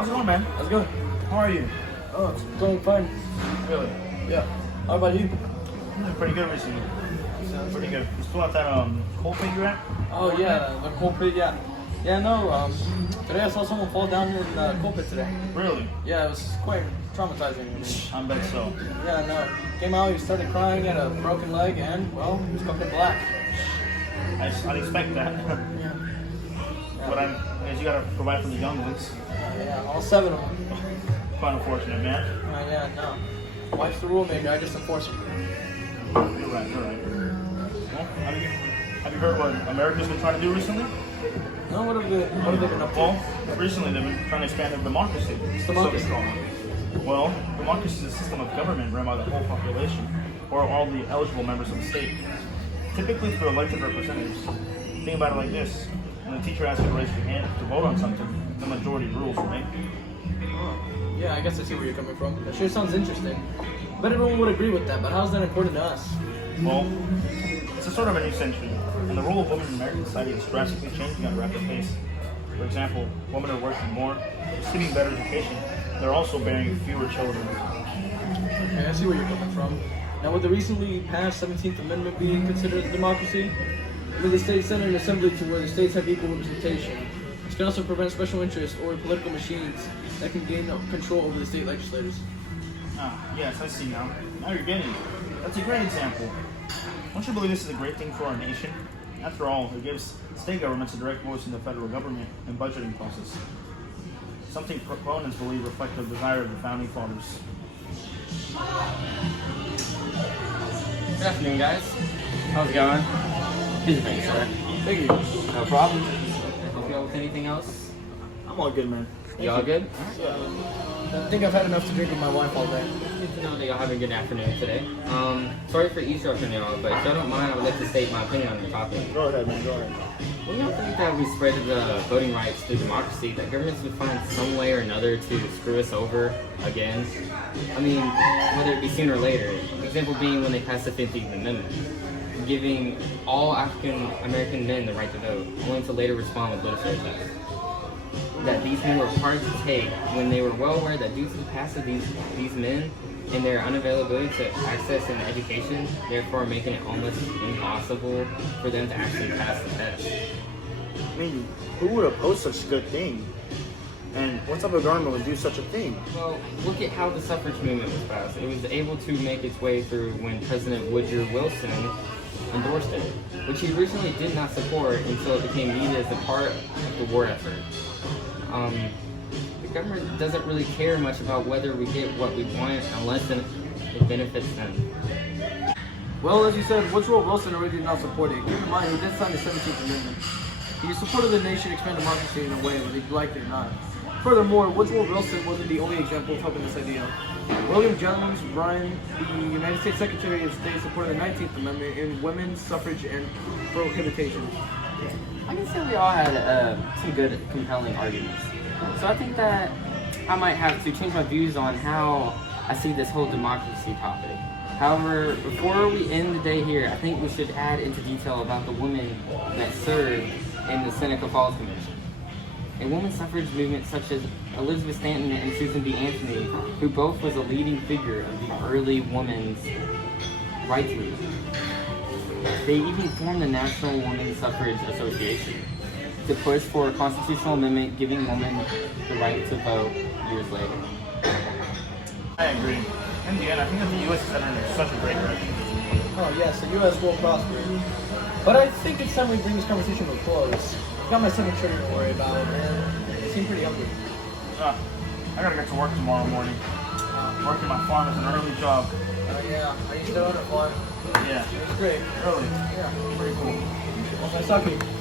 How's it going, man? How's it going? How are you? Oh, it's going fine. Really? Yeah. How about you? I'm doing pretty good recently. Pretty good. You still at that coal pit you're at? Oh yeah, the coal pit. Yeah. Yeah. No. Today I saw someone fall down in the coal pit today. Really? Yeah, it was quite traumatizing. I bet so. Yeah. No. Came out. He started crying. He had a broken leg, and well, he was covered in black. I'd expect that. Yeah. But I guess you gotta provide for the young ones. Yeah. All 7 of them. Quite unfortunate, man. Yeah. No. Wife's the rule, maybe. I just enforce it. You're right. You're right. Well, have you heard what America's been trying to do recently? No. What have they been up to? Well, recently they've been trying to expand their democracy. What's democracy? Well, democracy is a system of government run by the whole population, or all the eligible members of the state, typically through elected representatives. Think about it like this: when a teacher asks you to raise your hand to vote on something, the majority rules, right? Yeah, I guess I see where you're coming from. That sure sounds interesting. But everyone would agree with that, but how's that important to us? Well, it's a sort of a new century, and the role of women in American society is drastically changing at a rapid pace. For example, women are working more, receiving better education. They're also bearing fewer children. Okay, I see where you're coming from. Now, with the recently passed 17th Amendment being considered a democracy, with the state senate and assembly to where the states have equal representation, this can also prevent special interests or political machines that can gain control over the state legislators. Ah, yes, I see now. Now you're getting it. That's a great example. Don't you believe this is a great thing for our nation? After all, it gives state governments a direct voice in the federal government and budgeting process. Something proponents believe reflect the desire of the founding fathers. Good afternoon, guys. How's it going? Here's your thing, sir. Thank you. No problem. Help you out with anything else? I'm all good, man. You all good? Yeah. I think I've had enough to drink with my wife all day. Good to know that y'all having a good afternoon today. Sorry for eavesdropping y'all, but if y'all don't mind, I would like to state my opinion on the topic. Go ahead, man. Go ahead. Well, y'all think that we spread the voting rights through democracy, that governments would find some way or another to screw us over again? I mean, whether it be sooner or later. Example being when they passed the 15th Amendment, giving all African American men the right to vote, only to later respond with military attacks. That these men were part to take when they were well aware that due to the past of these men and their unavailability to access an education, therefore making it almost impossible for them to actually pass the test. I mean, who would oppose such a good thing? And what type of government would do such a thing? Well, look at how the suffrage movement was passed. It was able to make its way through when President Woodrow Wilson endorsed it, which he originally did not support until it became needed as a part of the war effort. The government doesn't really care much about whether we get what we want unless it benefits them. Well, as you said, Woodrow Wilson already did not support it. Keep in mind, he did sign the 17th Amendment. He supported the nation expand democracy in a way, whether he liked it or not. Furthermore, Woodrow Wilson wasn't the only example of helping this idea. William Jennings Bryan, the United States Secretary of State, supported the 19th Amendment in women's suffrage and prohibition. I can say we all had some good, compelling arguments. So I think that I might have to change my views on how I see this whole democracy topic. However, before we end the day here, I think we should add into detail about the women that served in the Seneca Falls Convention. A women's suffrage movement such as Elizabeth Stanton and Susan B. Anthony, who both was a leading figure of the early women's rights movement. They even formed the National Women's Suffrage Association to push for a constitutional amendment giving women the right to vote years later. I agree. In the end, I think that the U.S. is heading in such a great direction. Oh yes, the U.S. will prosper. But I think it's time we bring this conversation to a close. Got my secretary to worry about, and they seem pretty hungry. I gotta get to work tomorrow morning. Working my farm is an early job. Yeah, I used to own a farm. Yeah. It was great. Early. Yeah. Pretty cool. Well, nice talking to you.